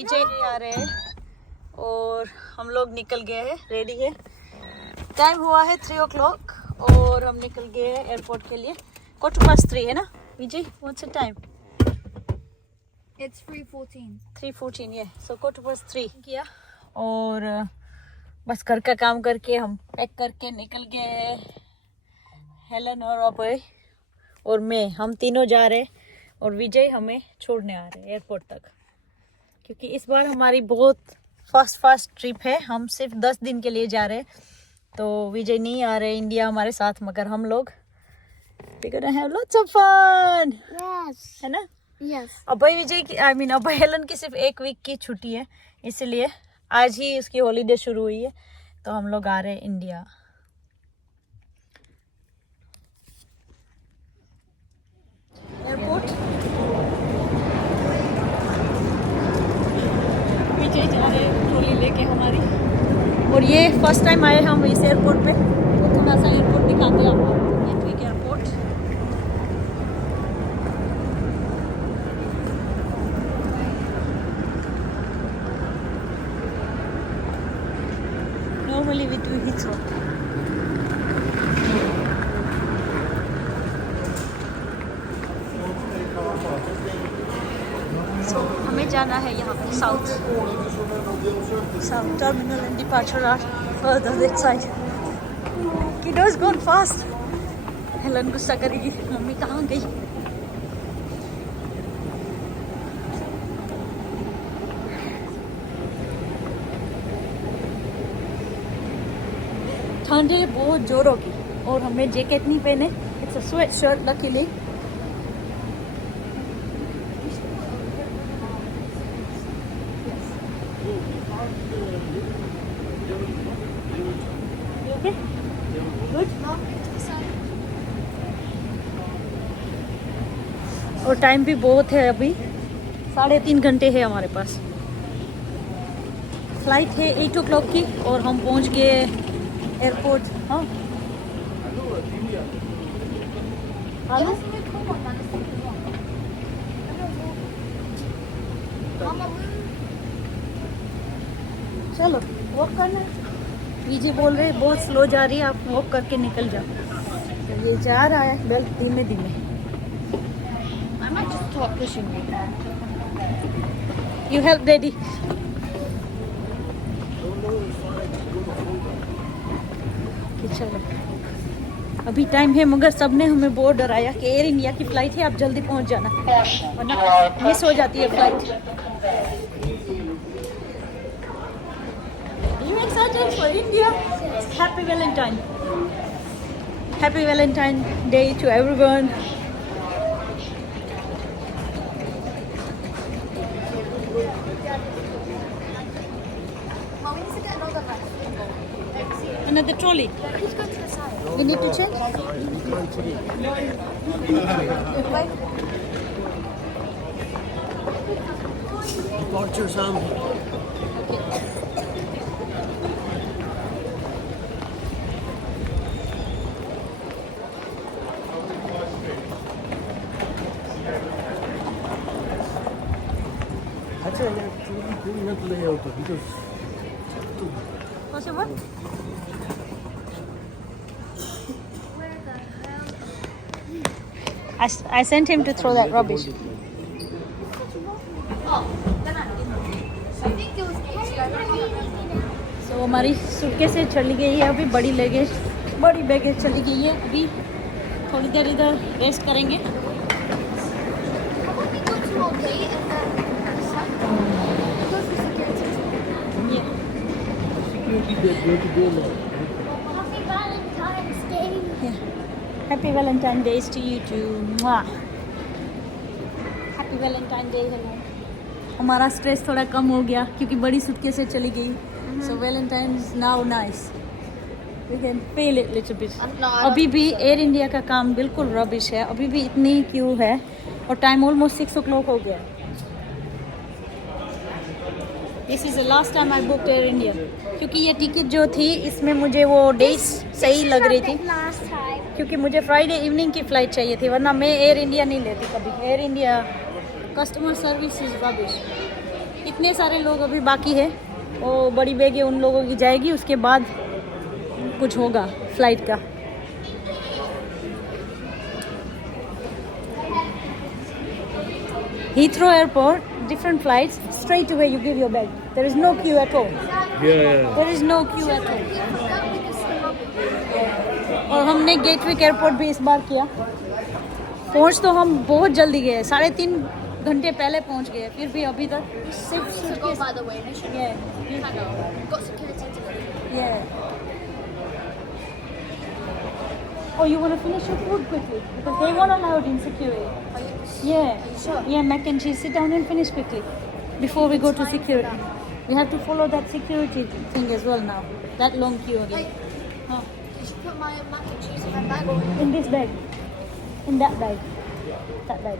विजय जी आ रहे हैं और हम लोग निकल गए हैं, रेडी है। टाइम हुआ है 3 o'clock और हम निकल गए हैं एयरपोर्ट के लिए। 3:15 है ना विजय? What's the time? It's 3:14. 3:14 ये। सो 3:15 किया और बस घर का काम करके हम पैक करके निकल गए। हेलन और अभय और मैं, हम तीनों जा रहे और विजय हमें छोड़ने आ रहे एयरपोर्ट तक, क्योंकि इस बार हमारी बहुत फास्ट ट्रिप है। हम सिर्फ 10 दिन के लिए जा रहे हैं, तो विजय नहीं आ रहे इंडिया हमारे साथ, मगर हम लोग we're gonna have lots of fun, Yes. है ना? Yes. अभय विजय की अभय हेलन की सिर्फ 1 वीक की छुट्टी है, इसलिए आज ही उसकी हॉलीडे शुरू हुई है, तो हम लोग आ रहे हैं इंडिया। एयरपोर्ट विजय जा रहे हैं ट्रॉली लेके हमारी, और ये फर्स्ट टाइम आए हम इस एयरपोर्ट पे, तो थोड़ा सा एयरपोर्ट दिखाते हैं आपको। Gatwick airport, normally we do Heathrow. So हमें जाना है यहाँ पे south terminal and departure are further that side. Kiddos gone fast. Helen गुस्सा करेगी, मम्मी कहाँ गई? ठंड है बहुत जोरों की और हमें जैकेट नहीं पहने। It's a sweat shirt luckily. Okay? Good? और टाइम भी बहुत है, अभी 3.5 घंटे है हमारे पास। फ्लाइट है 8 o'clock की और हम पहुंच गए एयरपोर्ट। हाँ हेलो, चलो वॉक करना। विजय बोल रहे बहुत स्लो जा रही है, आप वॉक करके निकल जाओ। तो ये जा रहा है बेल्ट धीमे धीमे। I might just start pushing you. You help daddy. चलो अभी टाइम है, मगर सबने हमें बहुत डराया कि एयर इंडिया की फ्लाइट है, आप जल्दी पहुंच जाना वरना मिस हो जाती है flight. You excited for India? Happy Valentine. Happy Valentine Day to everyone. Mom, we need to get another bag. Another trolley. Please go to the side. We need to check. Wait. Departure Sam. अच्छा यार कोई ना ले आओ तो because What's your what? I sent him to throw that rubbish. Oh, then I think it was extra. So हमारी सूटकेसें चली गई है, अभी बड़ी बैगेज चली गई है। अभी थोड़ी देर इधर रेस्ट करेंगे। How about we go to our gate and then go to security? ये security they go to go now. Happy Valentine's Day. Happy Valentine Days to you too. Mwah. Happy Valentine Day hello. हमारा stress थोड़ा कम हो गया क्योंकि बड़ी सूटकेसें चली गई। So Valentine is now nice. We can feel it little bit. अभी भी एयर इंडिया का काम बिल्कुल रबिश है, अभी भी इतनी क्यू है और टाइम ऑलमोस्ट 6 o'clock हो गया। This is the last time I booked Air India, क्योंकि ये टिकट जो थी इसमें मुझे वो डेट्स सही लग रही थी, Last time. क्योंकि मुझे फ्राइडे इवनिंग की फ़्लाइट चाहिए थी, वरना मैं एयर इंडिया नहीं लेती कभी। Air India customer service is rubbish. इतने सारे लोग अभी बाकी है, वो बड़ी बैग है उन लोगों की जाएगी, उसके बाद कुछ होगा फ्लाइट का। Heathrow Airport, different flights, straight away you give your bag. There is no queue at all. Yeah. There is no queue at all. और हमने गेटविक एयरपोर्ट भी इस बार किया। पहुंच तो हम बहुत जल्दी गए, 3.5 घंटे पहले पहुंच गए, फिर भी अभी तक सिर्फ To go by the way, they should hang on. Got security to go. Yeah. Oh, you want to finish your food quickly? Because they won't allow it in security. Are you Yeah. sure? Yeah, mac and cheese. Sit down and finish quickly before we go to security. We have to follow that security thing as well now. That long queue again. Like, Huh. you should put my mac and cheese in my bag or In this bag. In that bag. That bag.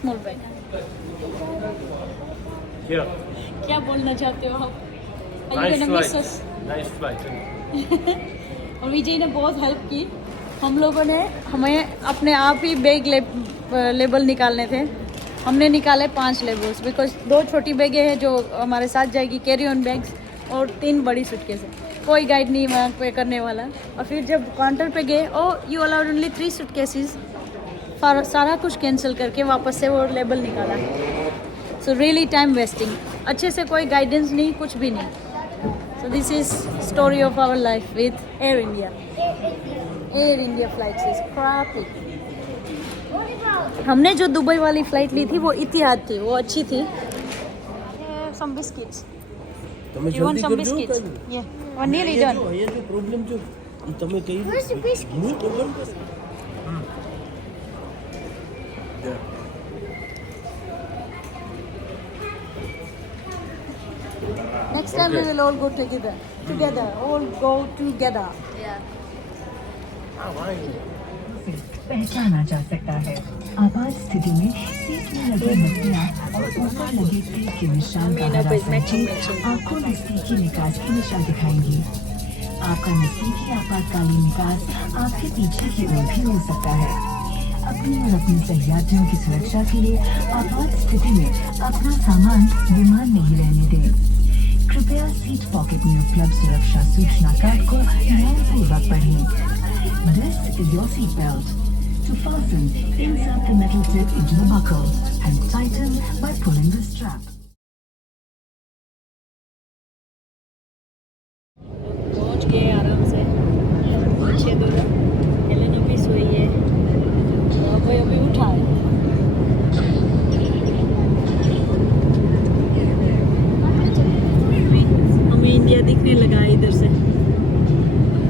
Small bag. Here. क्या बोलना चाहते हो आप? Are you Nice gonna miss flight. us? Nice flight. और विजय ने बहुत help की। हम लोगों ने हमें अपने आप ही बैग लेबल निकालने थे। हमने निकाले 5 लेबल्स, बिकॉज 2 छोटी बैगें हैं जो हमारे साथ जाएगी, कैरी ऑन बैग्स, और 3 बड़ी सूटकेस है। कोई गाइड नहीं वहाँ पे करने वाला। और फिर जब काउंटर पे गए, ओ यू अलाउड ओनली 3 सूटकेसेस, सारा कुछ कैंसिल करके वापस से वो लेबल निकाला। सो रियली टाइम वेस्टिंग, अच्छे से कोई गाइडेंस नहीं, कुछ भी नहीं। So this is story of our life with Air India. Air India flights is crappy. हमने जो दुबई वाली फ्लाइट ली थी वो इतिहाद थी, वो अच्छी थी। Some biscuits. તમે You want જલ્દી some કરજો biscuits? કાંઈ. Yeah. We're nearly અહીંયા done. જો, અહીંયા જો પ્રોબ્લેમ જો ઈ તમે કઈ Where's the biscuit? નહીં ખબર પડે. Next time we will all go together. Together, all go together. Yeah. पहचाना जा सकता है। आपात स्थिति में सीट में लगे बत्तियां और ऊपर लगे तीर के निशान का हरा संकेत आपको नजदीकी निकास की दिशा दिखाएंगी। आपका नजदीकी आपातकालीन निकास आपके पीछे की ओर भी हो सकता है। अपनी और अपने सहयात्रियों की सुरक्षा के लिए आपात स्थिति में अपना सामान विमान में ही रहने दें। कृपया सीट पॉकेट में उपलब्ध सुरक्षा सूचना कार्ड को ध्यानपूर्वक पढ़ें। This is your seat belt. To fasten, insert the metal clip into the buckle and tighten by pulling the strap. पहुंच गए आराम से, अच्छे दूर। हेलेन अभी सोई है, अभी अभी उठा है। हमें इंडिया दिखने लगा इधर से,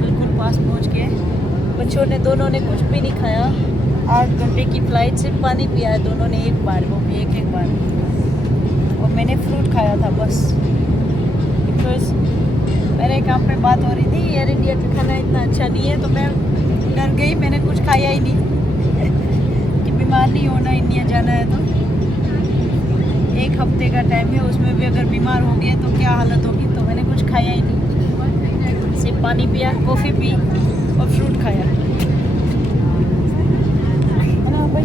बिल्कुल पास पहुंच गए। बच्चों ने दोनों ने कुछ भी नहीं खाया, 8 घंटे की फ्लाइट, सिर्फ पानी पिया है दोनों ने, एक बार, वो भी एक बार। और मैंने फ्रूट खाया था बस, बिकॉज मेरे काम पे बात हो रही थी एयर इंडिया का खाना इतना अच्छा नहीं है, तो मैं डर गई, मैंने कुछ खाया ही नहीं कि बीमार नहीं होना, इंडिया जाना है तो। 1 हफ्ते का टाइम है, उसमें भी अगर बीमार हो गए तो क्या हालत होगी, तो मैंने कुछ खाया ही नहीं, सिर्फ पानी पिया, कॉफ़ी पी और फ्रूट खाया। है ना भाई?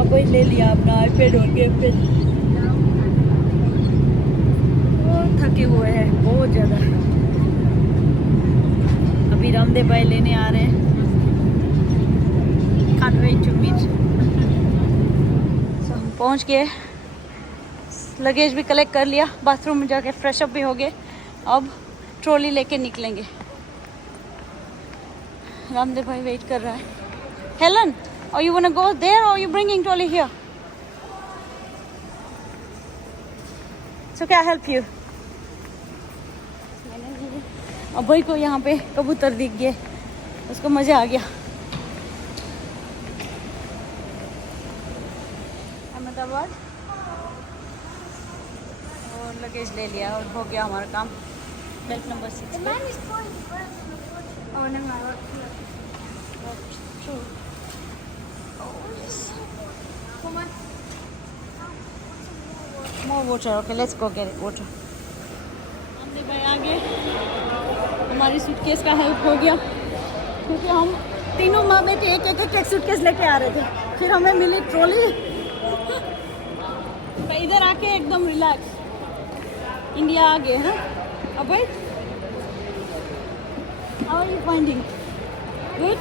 अब भाई ले लिया अपना आईपैड और गेम पे। थके हुए हैं बहुत ज़्यादा। अभी रामदेव भाई लेने आ रहे हैं। Can't wait to meet. So, हम पहुंच गए, लगेज भी कलेक्ट कर लिया, बाथरूम में जाके फ्रेश अप भी हो गए। अब ट्रॉली लेके निकलेंगे। रामदेव भाई वेट कर रहा है। Helen, or you wanna go there or you bringing trolley here? So can I help you? अभय को यहाँ पे कबूतर दिख गए, उसको मज़ा आ गया। अहमदाबाद और लगेज ले लिया और हो गया हमारा काम। Belt number 6 The man is pouring the bread from the fridge. Oh, never mind. True. Oh yes. Come on. More water. Okay, let's go get it. Water. हमने भाई आगे हमारी सूटकेस का हेल्प हो गया, क्योंकि हम तीनों माँ बेटे एक सूटकेस लेके आ रहे थे। फिर हमें मिली ट्रॉली इधर आके एकदम रिलैक्स, इंडिया आ गए हैं Abhay. How are you finding? Good.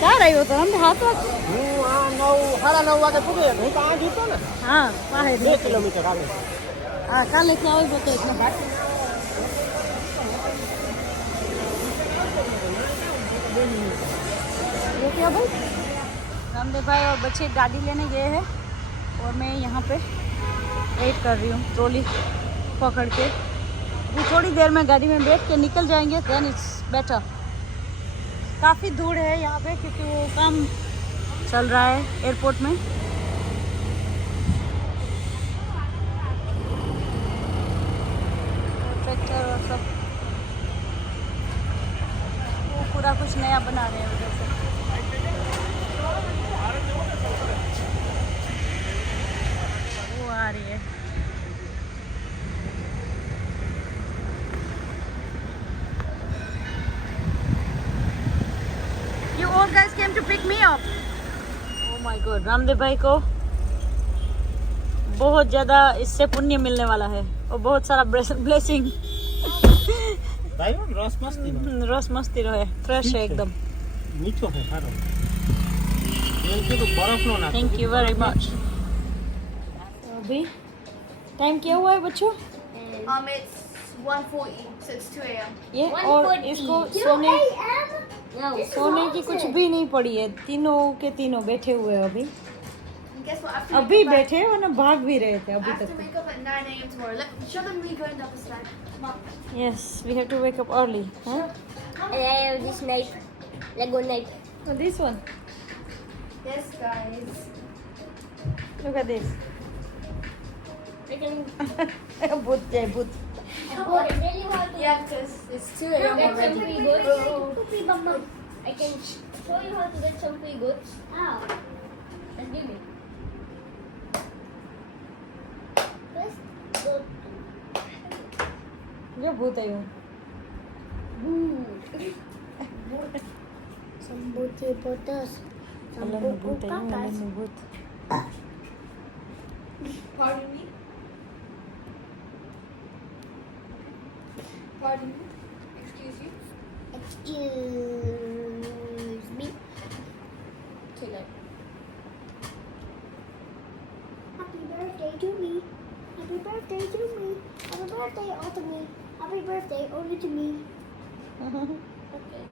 ક્યાં રહ્યો તો આમ હાથ વાગ હું આ 9:30 વાગે પૂગે હું તો આ જીતો ને હા પાસે 2 કિલોમીટર આવે હા કાલે ક્યાં આવ્યો તો એટલે હાથ ये क्या भाई? रामदेव भाई और बच्चे गाड़ी लेने गए हैं और मैं यहाँ पे वेट कर रही हूँ ट्रॉली पकड़ के। अभी थोड़ी देर में गाड़ी में बैठ के निकल जाएंगे, देन इट्स बेटर। काफ़ी दूर है यहाँ पे क्योंकि वो काम चल रहा है एयरपोर्ट में। ट्रैक्टर और सब वो पूरा कुछ नया बना रहे हैं उधर से। वो आ रही है। You all guys came to pick me up. Oh my God, Ramdev भाई को बहुत ज़्यादा इससे पुण्य मिलने वाला है और बहुत सारा ब्लेसिंग। ભાઈ રસ મસ્તી रस मस्ती रहे, फ्रेश है एकदम। મીઠો છે સારો તેલ કીધું બરફનો નાખો थैंक यू वेरी मच। अभी टाइम क्या हुआ है बच्चों? It's 1:40, so it's 2 a.m. ये और इसको सोने की कुछ भी नहीं पड़ी है, तीनों के तीनों बैठे हुए हैं अभी। And guess what? I have to अभी wake up बैठे और ना भाग भी रहे थे I अभी have to तक। wake up at 9 a.m. tomorrow. Show them me going up the slide. Come on. Yes, we have to wake up early. Huh? And I have this knife, Lego knife. Oh, this one. Yes, guys. Look at this. I can. भूत जय भूत। Oh, it's really hard to Yeah, because it's 2 a.m. get some already. free goats. I can show you how to get some free goats. How? Just give me. First, go. जो भूत है वो। Some booty butters. अल्लाह ने भूत है, अल्लाह ने भूत। Pardon me? Pardon me? Excuse you? Excuse me. Chill out. Happy birthday to me. Happy birthday to me. Happy birthday all to me. Happy birthday only to me. Okay.